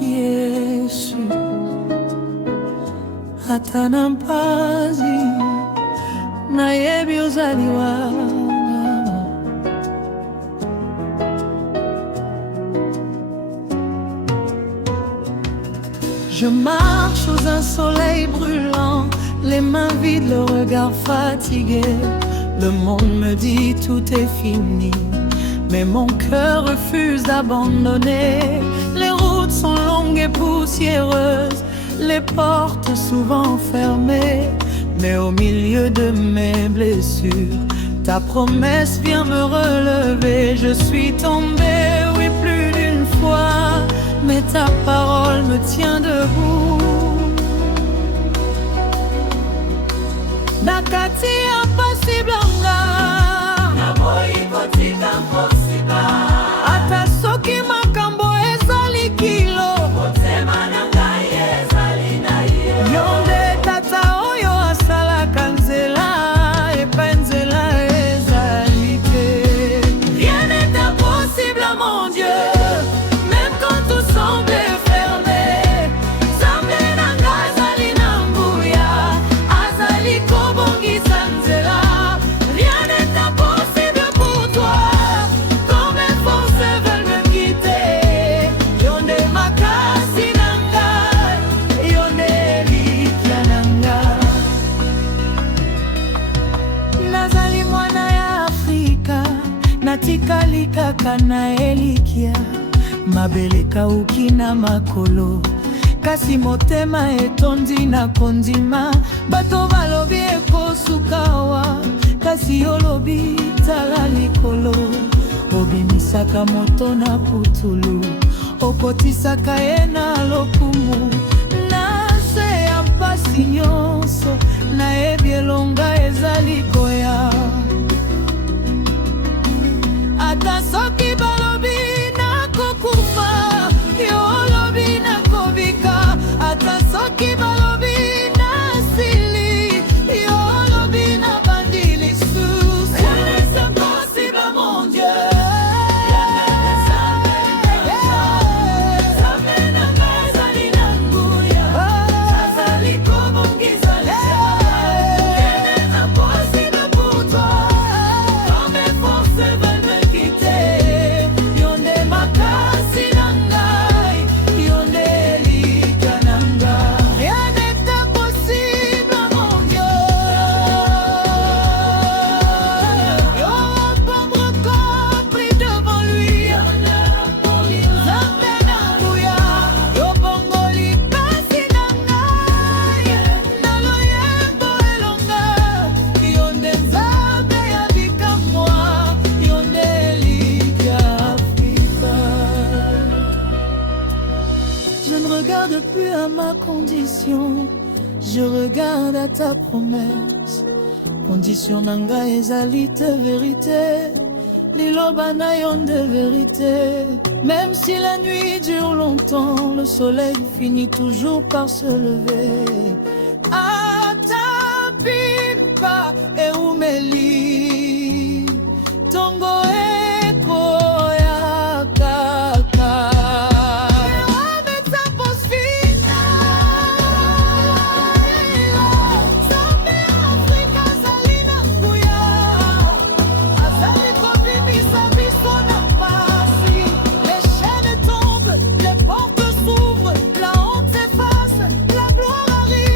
Yesu atanampazi naye byozaliwa. Je marche sous un soleil brûlant, les mains vides, le regard fatigué. Le monde me dit tout est fini, mais mon cœur refuse d'abandonner. Les routes sont longues et poussiéreuses, les portes souvent fermées. Mais au milieu de mes blessures, ta promesse vient me relever. Je suis tombée, oui, plus d'une fois, mais ta parole me tient debout. Nakati ya pasiblanga naboikotika mposiba ata soki makambo ezali kilo motema na ngai ezali na ye. Yonde tata oyo asalaka nzela epa nzela ezali te. Rien n'est impossible à mon Dieu, même quand tout semble fermé. Zambe na ngai azali na nguya, azali kobongisa nzela. Rien n'est impossible pour toi, quand mes forces veulent me quitter. Yonde makasi na ngai, yonde elikya na ngai. Nazali mwana ya Afrika, natikali kaka na elikya. Mabele kauki na makolo, kasi motema etondi na kondima. Bato balobi ekosukawa, kasi olobi tala likolo. Obimisaka moto na putulu, okotisaka ye na lokumu. Nase ya mpasi nyonso, nayebi elonga ezali koya. Ata soki balobi nakokufa, yo olobi nakobika. Ata soki balobi nasili, yo olobi nabandi lisusu. Rien n'est impossible à mon Dieu. Zambe na ngai ezali na nguya, azali kobongisa nzela. Rien n'est impossible pour toi, quand mes forces veulent me quitter. Yonde makasi na ngai, yonde elikya na ngai. Rien n'est impossible à mon Dieu. Yo pauvre corps pris devant lui, Zambe na nguya, yo bongoli pasi na ngai. Na loyembo elonga, yonde Nzambe ya bikamwa, yonde elikya Afrika. Je ne regarde plus à ma condition, je regarde à ta promesse. Condition nanga ezali te vérité, liloba na yo de vérité. Même si la nuit dure longtemps, le soleil finit toujours par se lever. Atapimpa eumeli tongo eko ya kaka. Les chaînes tombent, les portes s'ouvrent, la honte s'efface, la gloire arrive.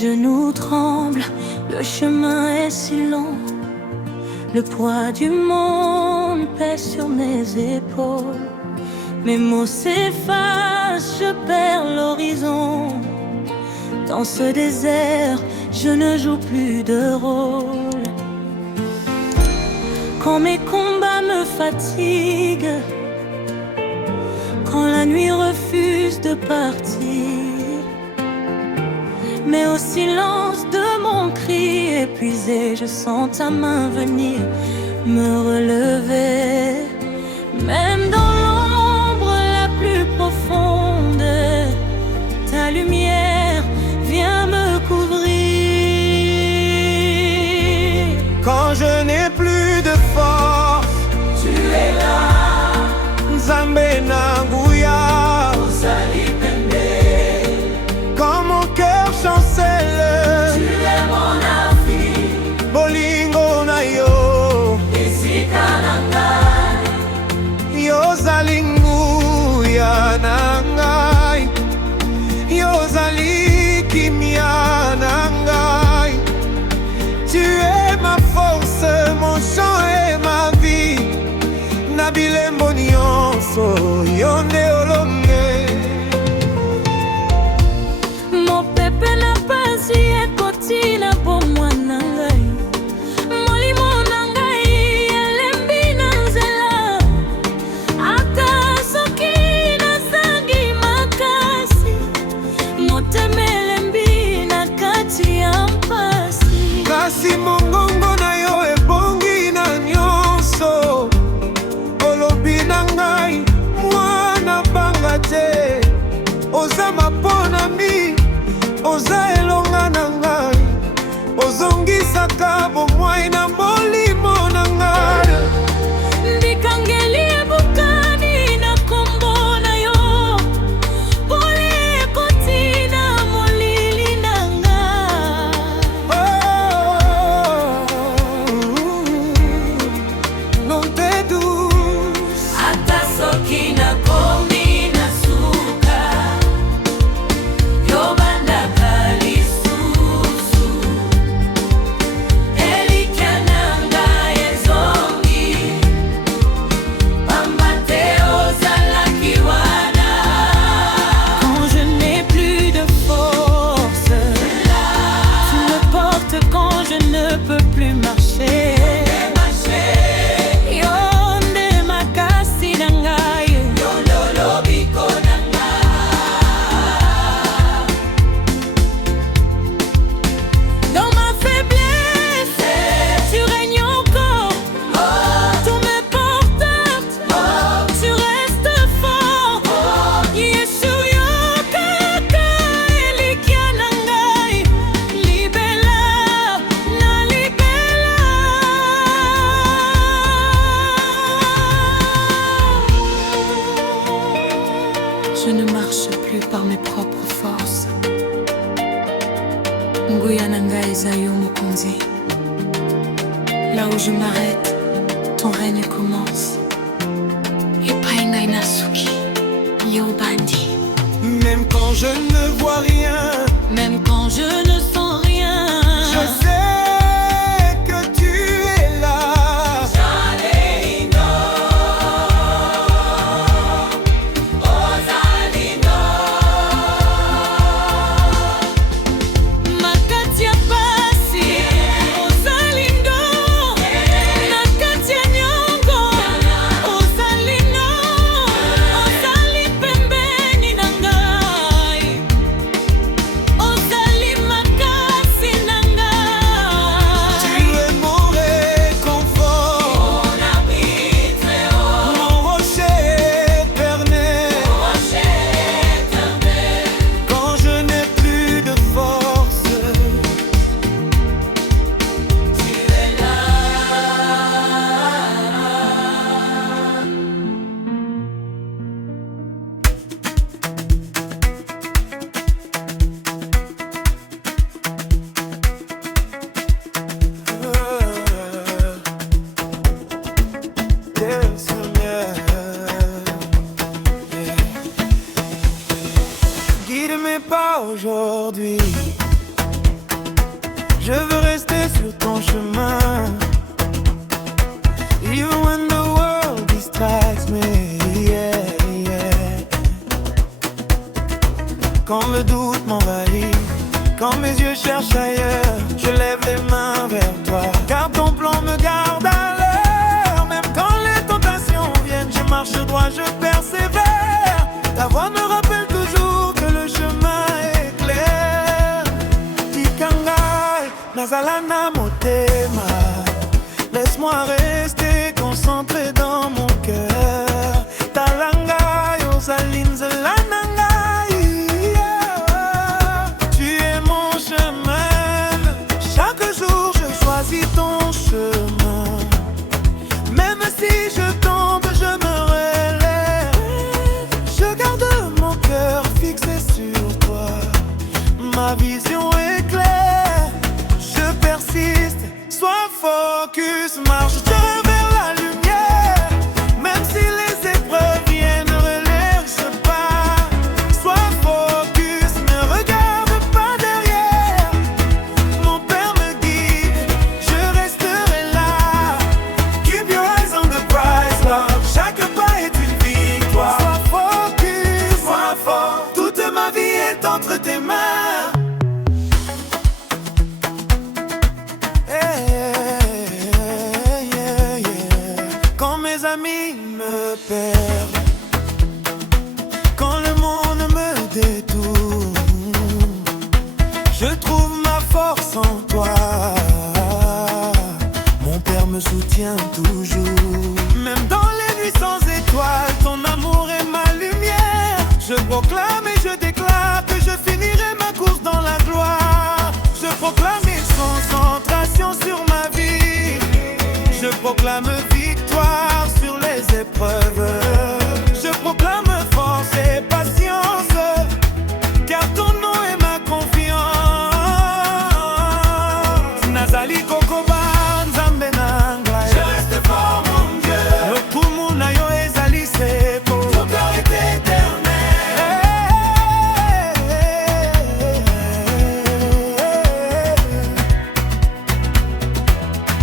genoux tremblent, le chemin est si long. Le poids du monde pèse sur mes épaules. Mes mots s'effacent, je perds l'horizon. Dans ce désert, je ne joue plus de rôle. Quand mes combats me fatiguent, quand la nuit refuse de partir, mais au silence de mon cri épuisé, je sens ta main venir me relever. Même dans l'ombre la plus profonde, ta lumière vient me couvrir. Quand je n'ai plus de force, Tu es là, Nzambe Nanguya. Ozali pembe. Quand mon cœur chancelle, Tu es mon appui, bolingo na yo. esika na ngai. Yozali nguya na ngai, yozali kimia na ngai. Tu es ma force, mon chant et ma vie. Na bilembo nyonso, yo nde olonge. Mopepe na pasi ekoti na bomoi na ngai. Molimo na ngai elembi na nzela. Ata soki nazangi makasi, motema elembi na kati ya mpasi. Kasi mongongo na yo ebongi na nyonso. Olobi na ngai, mwana banga te. Oza maponami, oza elonga na ngai. Ozongisaka bomoi na molimo na ngai. Ndikangeli ebukani na kombo na yo. Pole ekoti na molili na ngai. Non te douce. Ata soki nakomi na suka, yobandaka lisusu. Elikya na ngai ezongi, pamba te ozalaki wana. Quand je n'ai plus de force, tu me portes quand je ne peux plus marcher. Yonde makasi na ngai, yololobiko na ngai. Dans ma faiblesse, tu règnes encore. Tous mes portes, tu restes fort. Yesu yokaka elikya na ngai. Libela na libela. Je ne marche plus par mes propres forces. Nguya na ngai eza yo mokonzi. Là où je m'arrête, ton règne commence. Epai ngai nasuki, yo bandi. Même quand je ne vois rien, Même quand je ne sens rien, je sais que tu es là. makati ya pasi, ozali ndo. Na kati ya nyongo, ozali no. Ozali pembeni na ngai, ozali makasi. sur ton chemin. Even when the world distracts me, yeah, yeah. Quand le doute m'envahit, quand mes yeux cherchent ailleurs, je lève les mains vers toi. Car ton plan me garde à l'heure. Même quand les tentations viennent, je marche droit, je persévère. Ta voix me rappelle toujours que le chemin est clair. Tikangai, Nazalana Motema. Laisse-moi rester concentré dans mon cœur. Talanga, Yosalin, Zelanangai. Tu es mon chemin. Chaque jour je choisis ton chemin. Même si je tombe, je me relève. Je garde mon cœur fixé sur toi. Ma vision est claire. Je persiste. Sois focus, marche vers la lumière. Même si les épreuves viennent, ne relâche pas. Sois focus, ne regarde pas derrière. Mon Père me guide, je resterai là. Keep your eyes on the prize, love. Chaque pas est une victoire. Sois focus, sois fort. Toute ma vie est entre tes mains. Mes amis me perdent, quand le monde me détourne, je trouve ma force en toi. Mon Père me soutient toujours. Même dans les nuits sans étoiles, ton amour est ma lumière. Je proclame et je déclare que je finirai ma course dans la gloire. Je proclame une concentration sur ma vie. Je proclame victoire sur les épreuves. Je proclame force et patience, car ton nom est ma confiance. Nazali Kokoba, Nzambe Nangai. Je reste fort, mon Dieu. Lokumu na yo ezali sepo. Ton cœur est éternel.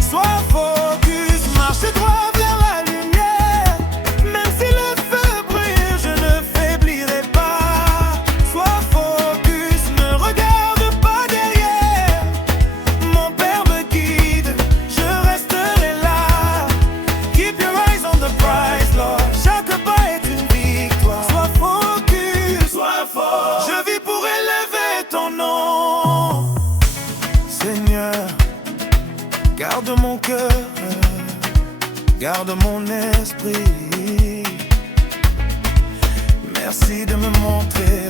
Sois focus, marche droit vers la lumière. Même si le feu brûle, je ne faiblirai pas. Sois focus, ne regarde pas derrière. Mon Père me guide, je resterai là. Keep your eyes on the prize, Lord. Chaque pas est une victoire. Sois focus, sois fort. Je vis pour élever ton nom. Seigneur, garde mon cœur, garde mon esprit. Merci de me montrer